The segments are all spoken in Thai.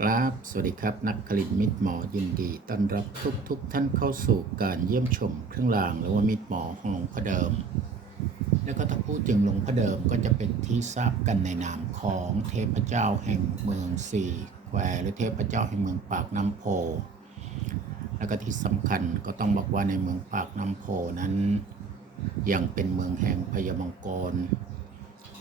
ครับสวัสดีครับนักคลินมิตรหมอยินดีต้อนรับทุกทุกท่านเข้าสู่การเยี่ยมชมเครื่องรางหรือว่ามิตรหมอของหลวงพ่อเดิม แล้วก็ถ้าพูดถึงหลวงพ่อเดิมก็จะเป็นที่ทราบกันในนามของเทพเจ้าแห่งเมืองสี่แควหรือเทพเจ้าแห่งเมืองปากน้ำโพ แล้วก็ที่สำคัญก็ต้องบอกว่าในเมืองปากน้ำโพนั้น ยังเป็นเมืองแห่งพญามงกร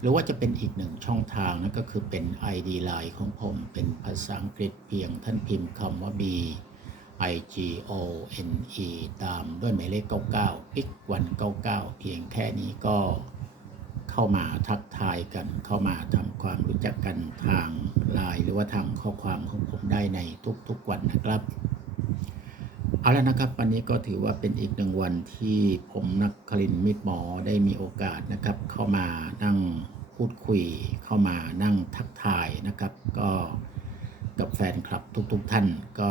หรือว่าจะเป็นอีกหนึ่งช่องทางนั่นก็คือเป็น ID Line ของผมเป็นภาษาอังกฤษเพียงท่านพิมพ์คำว่า B I G O N E ตามด้วยหมายเลข 99พิกวัน99 เพียงแค่นี้ก็เข้ามาทักทายกัน เข้ามาทำความรู้จักกันทางไลน์หรือว่าทางข้อความของผมได้ในทุกๆวันนะครับ เอาละนะครับ วันนี้ก็ถือว่าเป็นอีกหนึ่งวันที่ผมนักคลินมิตรหมอได้มีโอกาสนะครับ เข้ามานั่งพูดคุย เข้ามานั่งทักทายนะครับ ก็กับแฟนคลับทุกๆทท่านก็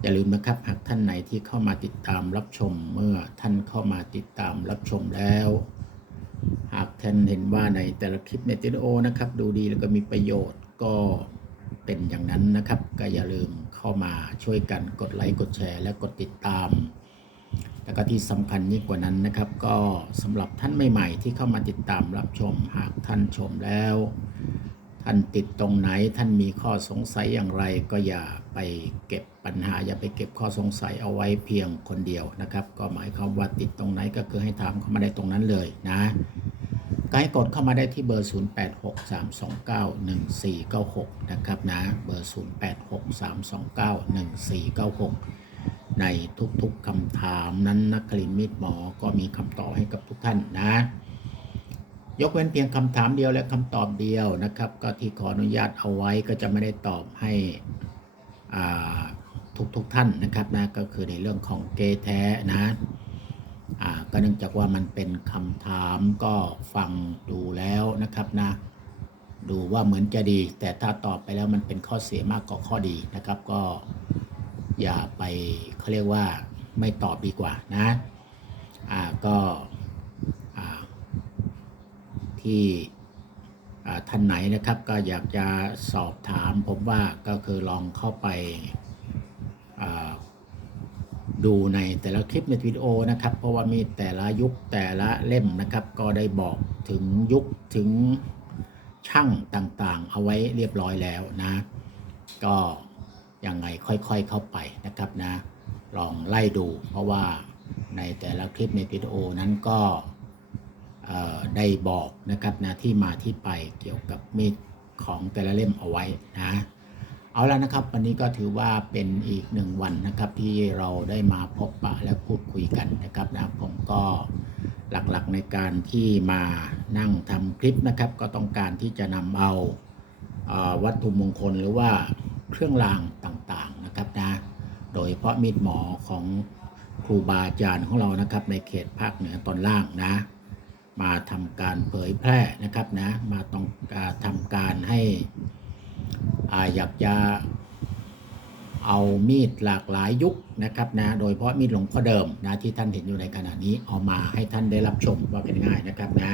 อย่าลืมนะครับหากท่านไหนที่เข้ามาติดตามรับชมเมื่อท่านเข้ามาติดตามรับชมแล้ว หากท่านเห็นว่าในแต่ละคลิปในวิดีโอนะครับ ดูดีแล้วก็มีประโยชน์ก็เป็นอย่างนั้นนะครับ ก็อย่าลืม เข้ามาช่วยกันกดไลค์กดแชร์และกดติดตาม แล้วก็ที่สำคัญยิ่งกว่านั้นนะครับ ก็สำหรับท่านใหม่ๆ ที่เข้ามาติดตามรับชมหากท่านชมแล้ว ท่านติดตรงไหนท่านมีข้อสงสัยอย่างไร ก็อย่าไปเก็บปัญหา อย่าไปเก็บข้อสงสัยเอาไว้เพียงคนเดียวนะครับ ก็หมายความว่าติดตรงไหนก็คือให้ถามเข้ามาได้ตรงนั้นเลยนะ ก็ให้กดเข้ามาได้ที่เบอร์ 0863291496 นะครับนะ เบอร์ 0863291496 ในทุกๆคำถามนั้นนักคลินมิตรหมอก็มีคำตอบให้กับทุกท่านนะ ยกเว้นเพียงคำถามเดียวและคำตอบเดียวนะครับ ก็ที่ขออนุญาตเอาไว้ก็จะไม่ได้ตอบให้ทุกๆทท่านนะครับนะ ก็คือในเรื่องของเกแท้นะ ก็เนื่องจากว่ามันเป็นคำถามก็ฟังดูแล้วนะครับนะ ดูว่าเหมือนจะดี แต่ถ้าตอบไปแล้วมันเป็นข้อเสียมากกว่าข้อดีนะครับ ก็อย่าไปเขาเรียกว่าไม่ตอบดีกว่านะอ่าก็อ่าที่ท่านไหนนะครับก็อยากจะสอบถามผมว่าก็คือลองเข้าไปอ่า ดูในแต่ละคลิปในวิดีโอนะครับ เพราะว่ามีแต่ละยุคแต่ละเล่มนะครับ ก็ได้บอกถึงยุคถึงช่างต่างๆ เอาไว้เรียบร้อยแล้วนะ ก็ยังไงค่อยๆเข้าไปนะครับนะ ลองไล่ดูเพราะว่าในแต่ละคลิปในวิดีโอนั้นก็ได้บอกนะครับนะที่มาที่ไปเกี่ยวกับมีดของแต่ละเล่มเอาไว้นะ เอาแล้วนะครับ วันนี้ก็ถือว่าเป็นอีกหนึ่งวันนะครับ ที่เราได้มาพบปะและพูดคุยกันนะครับนะผมก็หลักๆในการที่มานั่งทำคลิปนะครับ ก็ต้องการที่จะนำเอาเอ่อวัตถุมงคลหรือว่าเครื่องรางต่างๆนะครับนะโดยเฉพาะมีดหมอของครูบาอาจารย์ของเรานะครับ ในเขตภาคเหนือตอนล่างนะ มาทำการเผยแพร่นะครับนะมาต้องการทำการให้ อาอยากจะเอามีดหลากหลายยุคนะครับนะโดยเพราะมีดหลวงพ่อเดิมนะที่ท่านเห็นอยู่ในขณะนี้เอามาให้ท่านได้รับชมว่าเป็นง่ายนะครับนะ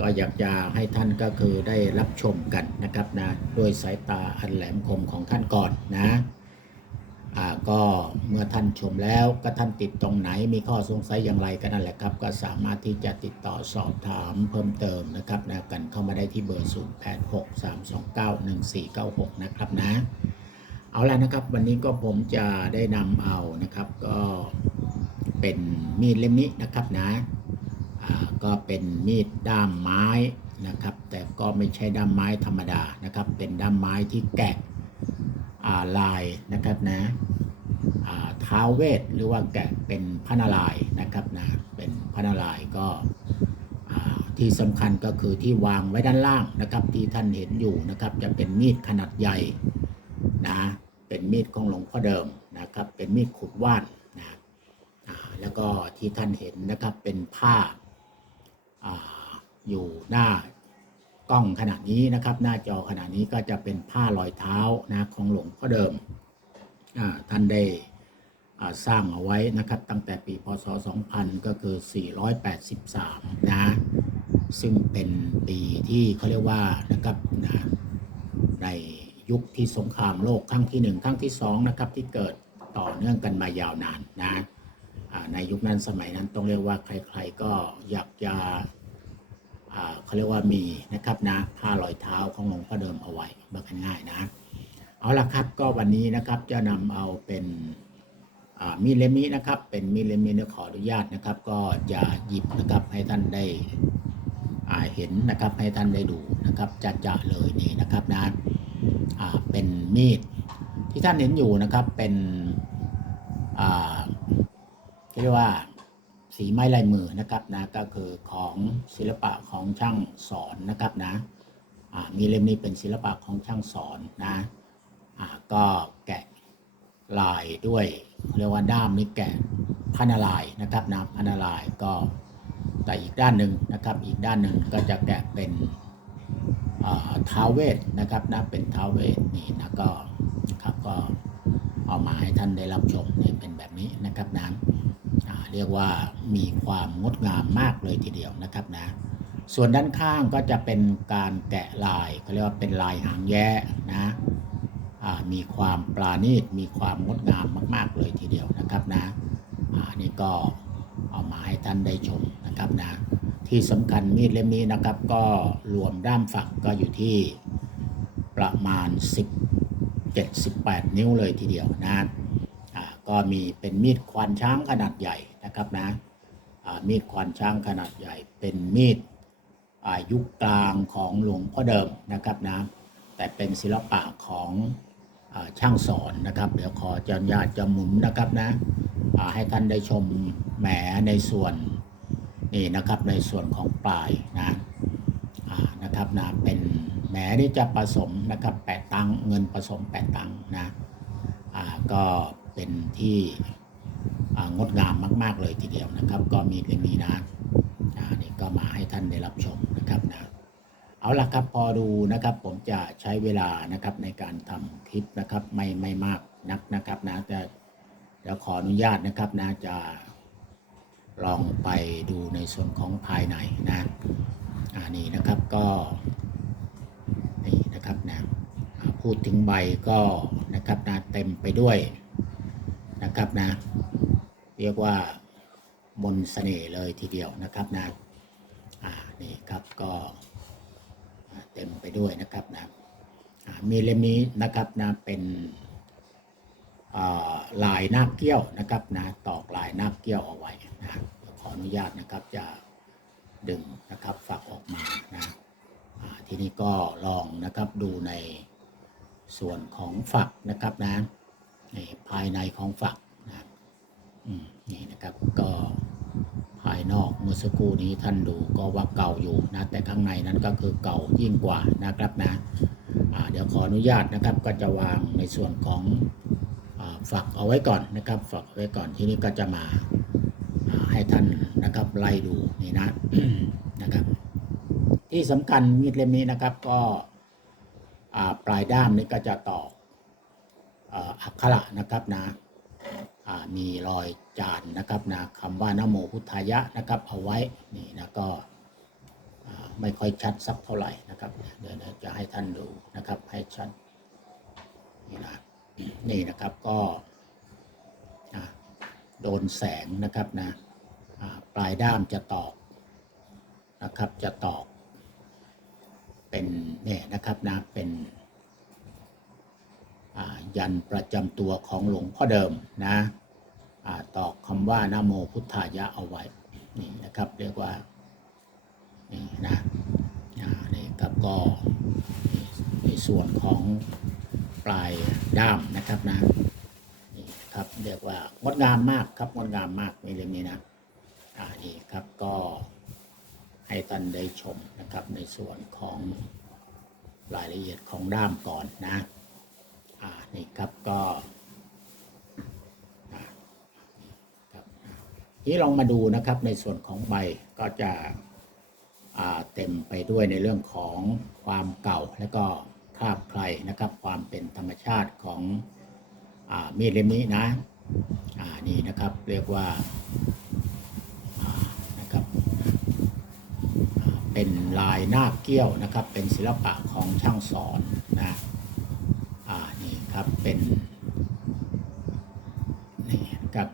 ก็อยากจะให้ท่านก็คือได้รับชมกันนะครับนะด้วยสายตาอันแหลมคมของท่านก่อนนะ ก็เมื่อท่านชมแล้วก็ท่านติดตรงไหนมีข้อสงสัยอย่างไรก็นั่นแหละครับ ก็สามารถที่จะติดต่อสอบถามเพิ่มเติมนะครับนะกันเข้ามาได้ที่เบอร์ 0863291496 นะครับนะ เอาละนะครับ วันนี้ก็ผมจะได้นำเอานะครับ ก็เป็นมีดเล่มนี้นะครับนะก็เป็นมีดด้ามไม้นะครับ แต่ก็ไม่ใช่ด้ามไม้ธรรมดานะครับ เป็นด้ามไม้ที่แกะ ลายนะครับนะาท้าวเวทหรือว่าแกะเป็นพระนารายนะครับนะเป็นพระนารายก็ที่สำคัญก็คือที่วางไว้ด้านล่างนะครับ ที่ท่านเห็นอยู่นะครับจะเป็นมีดขนาดใหญ่นะเป็นมีดของหลวงพ่อเดิมนะครับ เป็นมีดขุดว่านนะแล้วก็ที่ท่านเห็นนะครับเป็นผ้าอาอยู่หน้า กล้องขณะนี้นะครับ หน้าจอขณะนี้ก็จะเป็นผ้ารอยเท้านะของหลวงพ่อเดิมท่านได้สร้างเอาไว้นะครับ ตั้งแต่ปีพศ 2000 ก็คือ 483 นะ ซึ่งเป็นปีที่เขาเรียกว่านะครับนะในยุคที่สงครามโลกครั้งที่หนึ่งครั้งที่สองนะครับที่เกิดต่อเนื่องกันมายาวนานนะในยุคนั้นสมัยนั้นต้องเรียกว่าใครๆก็อยากจะ เขาเรียกว่ามีนะครับนะผ้ารอยเท้าของหลวงพ่อเดิมเอาไว้บอกกันง่ายนะ เอาละครับก็วันนี้นะครับจะนำเอาเป็นมีดเล่มนี้นะครับ เป็นมีดเล่มนี้เดี๋ยขออนุญาตนะครับ ก็จะหยิบนะครับให้ท่านได้เห็นนะครับให้ท่านได้ดูนะครับจะจะเลยนี่นะครับนะเป็นมีดที่ท่านเห็นอยู่นะครับเป็นเรียกว่า สีไม้ลายมือนะครับนะก็คือของศิลปะของช่างสอนนะครับนะมีเล่มนี้เป็นศิลปะของช่างสอนนะก็แกะลายด้วยเรียกว่าด้ามนี่แกะพันลายนะครับนะพันลายก็แต่อีกด้านหนึ่งนะครับ อีกด้านหนึ่งก็จะแกะเป็นท้าวเวทนะครับนะเป็นท้าวเวทนี่นะก็ครับก็เอามาให้ท่านได้รับชมนี่เป็นแบบ เรียกว่ามีความงดงามมากเลยทีเดียวนะครับนะส่วนด้านข้างก็จะเป็นการแกะลายเขาเรียกว่าเป็นลายหางแย้นะอ่ามีความปราณีตมีความงดงามมาก ๆ เลยทีเดียวนะครับนะอ่านี่ก็เอามาให้ท่านได้ชมนะครับนะที่สำคัญมีดเล่มนี้นะครับ ก็รวมด้ามฝักก็อยู่ที่ประมาณ17 18นิ้วเลยทีเดียวนะอ่าก็มีเป็นมีดควานช้างขนาดใหญ่ นะครับนะมีดควานช้างขนาดใหญ่เป็นมีดอายุคกลางของหลวงพ่อเดิมนะครับนะแต่เป็นศิลปะของอช่างสอนนะครับ เดี๋ยวขอจะญาติจะหมุนนะครับนะให้ท่านได้ชมแหมในส่วนนี่นะครับในส่วนของปลายนะนะครับนะเป็นแหมนี่จะผสมนะครับแปดตังเงินผสมแปดตังนะก็เป็นที่ งดงามมาก ๆ เลยทีเดียวนะครับ ก็มีเรื่องนี้นะอ่านี่ก็มาให้ท่านได้รับชมนะครับนะเอาละครับพอดูนะครับผมจะใช้เวลานะครับในการทำคลิปนะครับไม่ไม่มากนักนะครับนะแต่เดี๋ยวขออนุญาตนะครับนะจะลองไปดูในส่วนของภายในนะอ่านี่นะครับก็นี่นะครับนะพูดถึงใบก็นะครับนะเต็มไปด้วยนะครับนะ เรียกว่ามนต์เสน่ห์เลยทีเดียวนะครับนะอ่านี่ครับก็เต็มไปด้วยนะครับนะมีเล่มนี้นะครับนะเป็นลายนาคเกี้ยวนะครับนะตอกลายนาคเกี้ยวเอาไว้นะขออนุญาตนะครับจะดึงนะครับฝักออกมานะทีนี้ก็ลองนะครับดูในส่วนของฝักนะครับนะนี่ภายในของฝัก นี่นะครับก็ภายนอกเมื่อสักครู่นี้ท่านดูก็ว่าเก่าอยู่นะแต่ข้างในนั้นก็คือเก่ายิ่งกว่านะครับนะเดี๋ยวขออนุญาตนะครับก็จะวางในส่วนของอฝากเอาไว้ก่อนนะครับฝากเอาไว้ก่อนที่นี้ก็จะมาให้ท่านนะครับไล่ดูนี่นะนะครับ ที่สำคัญมีดเล่มนี้นะครับก็ปลายด้ามนี้ก็จะตอกออักขระนะครับนะ มีรอยจานนะครับนะคำว่านโมพุทธายะนะครับเอาไว้นี่นะก็ไม่ค่อยชัดสักเท่าไหร่นะครับเดี๋ยวจะให้ท่านดูนะครับให้ชัดนี่นะนี่นะครับก็โดนแสงนะครับนะปลายด้ามจะตอกนะครับจะตอกเป็นเนี่ยนะครับนะเป็น ยันประจำตัวของหลวงพ่อเดิมนะอ่าตอกคำว่านะโมพุทธายะเอาไว้นี่นะครับเรียกว่านี่นะนี่ครับก็ในส่วนของปลายด้ามนะครับนะนี่ครับเรียกว่างดงามมากครับงดงามมากในเรื่องนี้นะอ่านี่ครับก็ให้ท่านได้ชมนะครับในส่วนของรายละเอียดของด้ามก่อนนะานี่ครับก็ครับที่ลองมาดูนะครับในส่วนของใบก็จะเต็มไปด้วยในเรื่องของความเก่าและก็คราบใครนะครับ ความเป็นธรรมชาติของอมีดเล่มนี้นะนี่นะครับเรียกว่านะครับเป็นลายหน้าเกี้ยวนะครับ เป็นศิลปะของช่างสอนนะ ครับเป็นนี่ครับ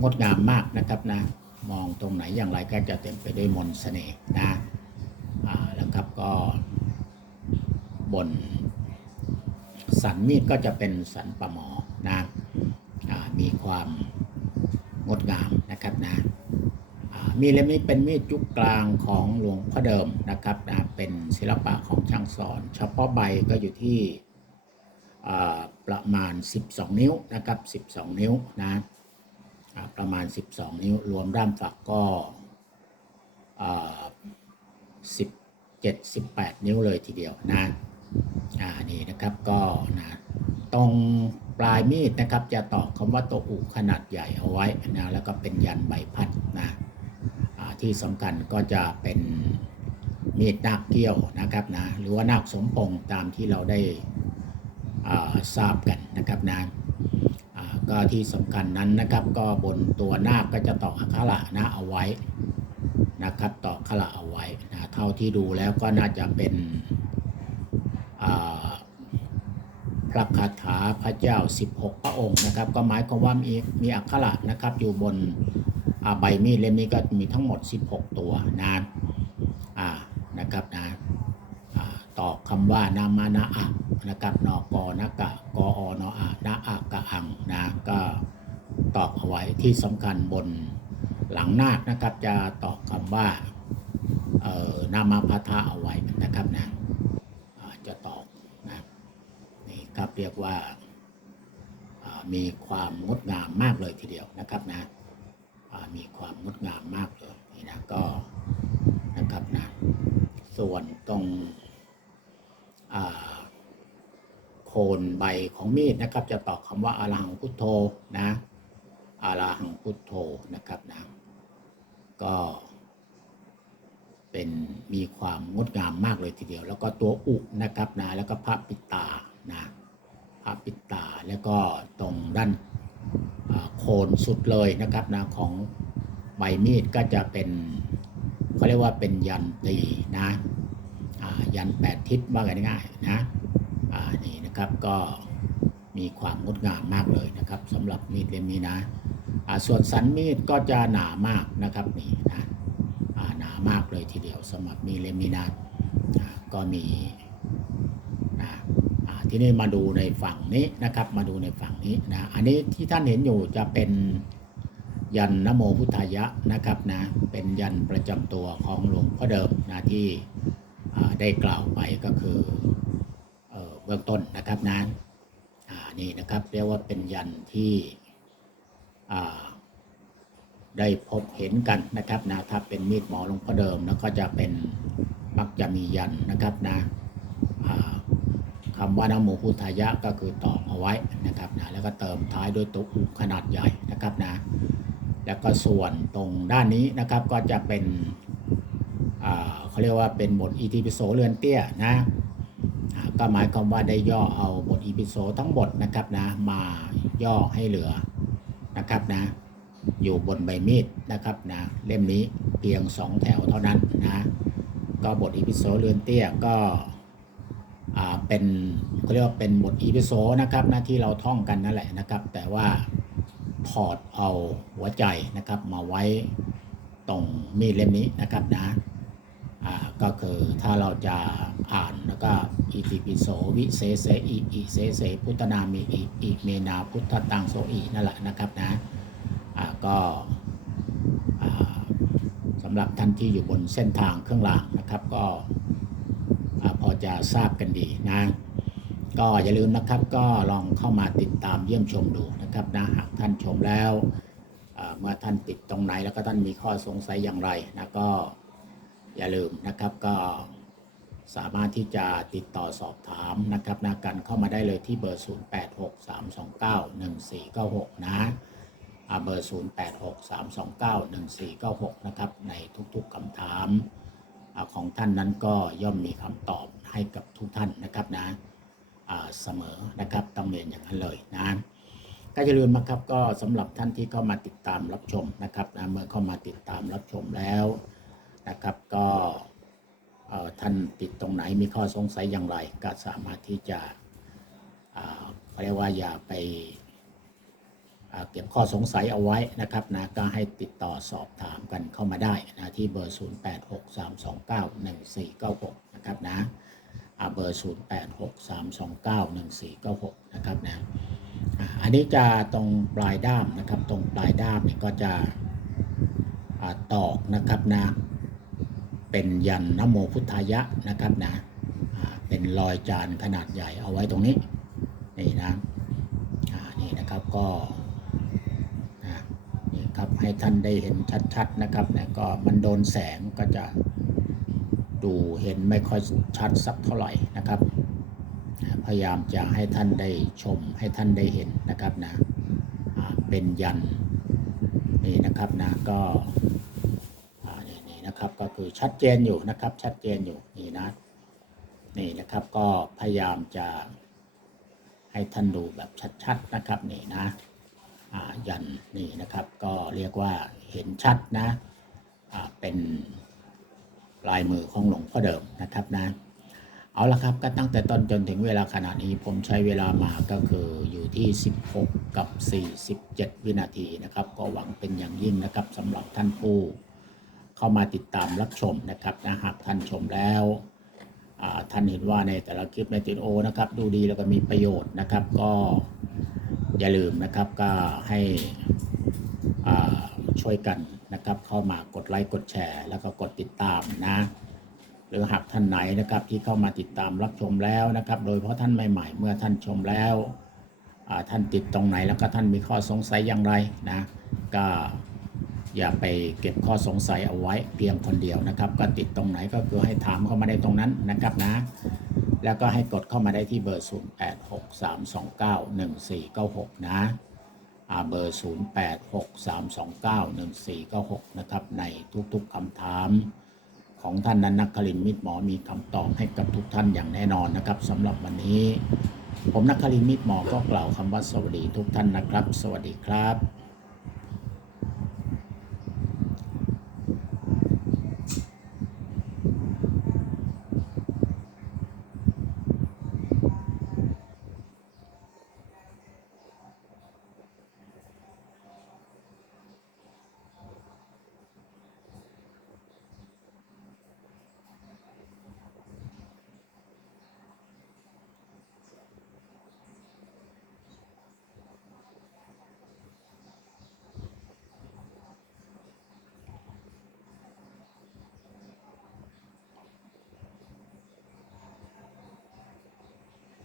งดงามมากนะครับนะมองตรงไหนอย่างไรก็จะเต็มไปด้วยมนต์เสน่ห์นะอ่าแล้วครับก็บนสันมีดก็จะเป็นสันปะหมอนะอ่ามีความงดงามนะครับนะมีดเล่มนี้เป็นมีดยุคกลางของหลวงพ่อเดิมนะครับนะ เป็นศิลปะของช่างสอน เฉพาะใบก็อยู่ที่ประมาณ 12 นิ้วนะครับ 12 นิ้วนะประมาณ 12 นิ้ว รวมด้ามฝักก็ 17 18 นิ้วเลยทีเดียวนะอ่านี่นะครับก็นะตรงปลายมีดนะครับจะตอกคำว่าตัวอุขนาดใหญ่เอาไว้นะแล้วก็เป็นยันใบพัดนะที่สำคัญก็จะเป็น มีดนาคเกี้ยวนะครับนะหรือว่านาคสมปองตามที่เราได้ทราบกันนะครับนะก็ที่สำคัญนั้นนะครับก็บนตัวนาคก็จะต่ออักขระนะเอาไว้นะครับต่ออักขระเอาไว้นะเท่าที่ดูแล้วก็น่าจะเป็นพระคาถาพระเจ้า 16 พระองค์นะครับ ก็หมายความว่ามีมีอักขระนะครับอยู่บนใบมีดเล่มนี้ก็มีทั้งหมด 16 ตัวนะอ่า นะครับนะอ่าตอกคำว่านามานาอะนะครับนอกอนะกะกออนออะนะอะกะอังนะก็ตอกเอาไว้ที่สำคัญบนหลังนาคนะครับ จะตอกคำว่าเอ่อนามาพัทะเอาไว้นะครับนะจะตอกนะนี่ครับเรียกว่ามีความงดงามมากเลยทีเดียวนะครับนะมีความงดงามมากเลยนี่นะก็นะครับนะ ส่วนตรงโคนใบของมีดนะครับ จะตอกคำว่าอาราหังพุทโธนะอาราหังพุทโธนะครับนะก็เป็นมีความงดงามมากเลยทีเดียว แล้วก็ตัวอุนะครับนะแล้วก็พระปิตานะพระปิตาแล้วก็ตรงด้านโคนสุดเลยนะครับนะของใบมีดก็จะเป็น เขาเรียกว่าเป็นยันตีนะยันแปดทิศว่ากันง่ายๆนะนี่นะครับก็มีความงดงามมากเลยนะครับสำหรับมีดเล่มนี้นะอ่าส่วนสันมีดก็จะหนามากนะครับนี่นะหนามากเลยทีเดียวสำหรับมีดเล่มนี้นะอ่าก็มีนะที่นี่มาดูในฝั่งนี้นะครับ มาดูในฝั่งนี้นะอันนี้ที่ท่านเห็นอยู่จะเป็น ยันนโมพุทธายะนะครับนะเป็นยันประจำตัวของหลวงพ่อเดิมนะที่ได้กล่าวไปก็คือเอเบื้องต้นนะครับนะนี่นะครับเรียกว่าเป็นยันที่ได้พบเห็นกันนะครับนะถ้าเป็นมีดหมอหลวงพ่อเดิมแล้วก็จะเป็นมักจะมียันนะครับนะคำว่านโมพุทธายะก็คือตอกเอาไว้นะครับนะแล้วก็เติมท้ายด้วยตัวอุขนาดใหญ่นะครับนะ แล้วก็ส่วนตรงด้านนี้นะครับก็จะเป็นเขาเรียกว่าเป็นบทอีทิปิโสเรือนเตี้ยนะก็หมายความว่าได้ย่อเอาบทอีพิโสทั้งบทนะครับนะมาย่อให้เหลือนะครับนะอยู่บนใบมีดนะครับนะเล่มนี้เพียงสองแถวเท่านั้นนะก็บทอีพิโสเรือนเตี้ยก็เป็นเขาเรียกว่าเป็นบทอีพิโสนะครับนะที่เราท่องกันนั่นแหละนะครับ แต่ว่า ถอดเอาหัวใจนะครับมาไว้ตรงมีดเล่มนี้นะครับนะก็คือถ้าเราจะอ่านแล้วก็อิติปิโสวิเศษเสอิอิเสเสพุทธนามีอิอิเมนาพุทธตังโสอินั่นแหละนะครับนะก็สำหรับท่านที่อยู่บนเส้นทางเครื่องรางนะครับ ก็อพอจะทราบกันดีนะ ก็อย่าลืมนะครับก็ลองเข้ามาติดตามเยี่ยมชมดูนะครับนะหากท่านชมแล้วเมื่อท่านติดตรงไหนแล้วก็ท่านมีข้อสงสัยอย่างไรนะก็อย่าลืมนะครับก็สามารถที่จะติดต่อสอบถามนะครับนะกันเข้ามาได้เลยที่เบอร์ 0863291496 นะอ่าเบอร์ 0863291496 นะครับ ในทุกๆคำถามอของท่านนั้นก็ย่อมมีคำตอบให้กับทุกท่านนะครับนะ เสมอนะครับต้องเรียนอย่างนั้นเลยนะก็อย่าลืมนะครับก็สำหรับท่านที่เข้ามาติดตามรับชมนะครับนะเมื่อเข้ามาติดตามรับชมแล้วนะครับก็ท่านติดตรงไหนมีข้อสงสัยอย่างไร ก็สามารถที่จะเขาเรียกว่าอย่าไปเก็บข้อสงสัยเอาไว้นะครับนะก็ให้ติดต่อสอบถามกันเข้ามาได้นะที่เบอร์ 0863291496 นะครับนะ เบอร์ 0863291496 นะครับนะอันนี้จะตรงปลายด้ามนะครับ ตรงปลายด้ามเนี่ยก็จะอ่าตอกนะครับนะเป็นยันนโมพุทธายะนะครับนะเป็นรอยจานขนาดใหญ่เอาไว้ตรงนี้นี่นะนี่นะครับก็นี่ครับให้ท่านได้เห็นชัดๆนะครับนะก็มันโดนแสงก็จะ ดูเห็นไม่ค่อยชัดสักเท่าไหร่นะครับ พยายามจะให้ท่านได้ชมให้ท่านได้เห็นนะครับนะเป็นยันนี่นะครับนะก็นี่นี่นะครับก็คือชัดเจนอยู่นะครับชัดเจนอยู่นี่นะนี่นะครับก็พยายามจะให้ท่านดูแบบชัดๆนะครับนี่นะยันนี่นะครับก็เรียกว่าเห็นชัดนะเป็น ลายมือของหลวงพ่อเดิมนะครับนะ เอาละครับก็ตั้งแต่ต้นจนถึงเวลาขณะนี้ผมใช้เวลามาก็คืออยู่ที่ 16 กับ 47 วินาทีนะครับ ก็หวังเป็นอย่างยิ่งนะครับสำหรับท่านผู้เข้ามาติดตามรับชมนะครับนะหากท่านชมแล้วท่านเห็นว่าในแต่ละคลิปในติดโอนะครับ ดูดีแล้วก็มีประโยชน์นะครับ ก็อย่าลืมนะครับก็ให้ช่วยกันนะครับเข้ามากดไลค์กดแชร์ แล้วก็กดติดตามนะหรือหากท่านไหนนะครับที่เข้ามาติดตามรับชมแล้วนะครับ โดยเฉพาะท่านใหม่ๆ เมื่อท่านชมแล้วท่านติดตรงไหนแล้วก็ท่านมีข้อสงสัยอย่างไรนะก็อย่าไปเก็บข้อสงสัยเอาไว้เพียงคนเดียวนะครับ ก็ติดตรงไหนก็คือให้ถามเข้ามาได้ตรงนั้นนะครับนะ แล้วก็ให้กดเข้ามาได้ที่เบอร์ 0863291496 นะอ่า เบอร์ 0863291496 นะครับ ในทุกๆคำถามของท่านนันนักคลินมิตรหมอมีคำตอบให้กับทุกท่านอย่างแน่นอนนะครับสำหรับวันนี้ ผมนักคลินมิตรหมอก็กล่าวคำว่าสวัสดีทุกท่านนะครับ สวัสดีครับ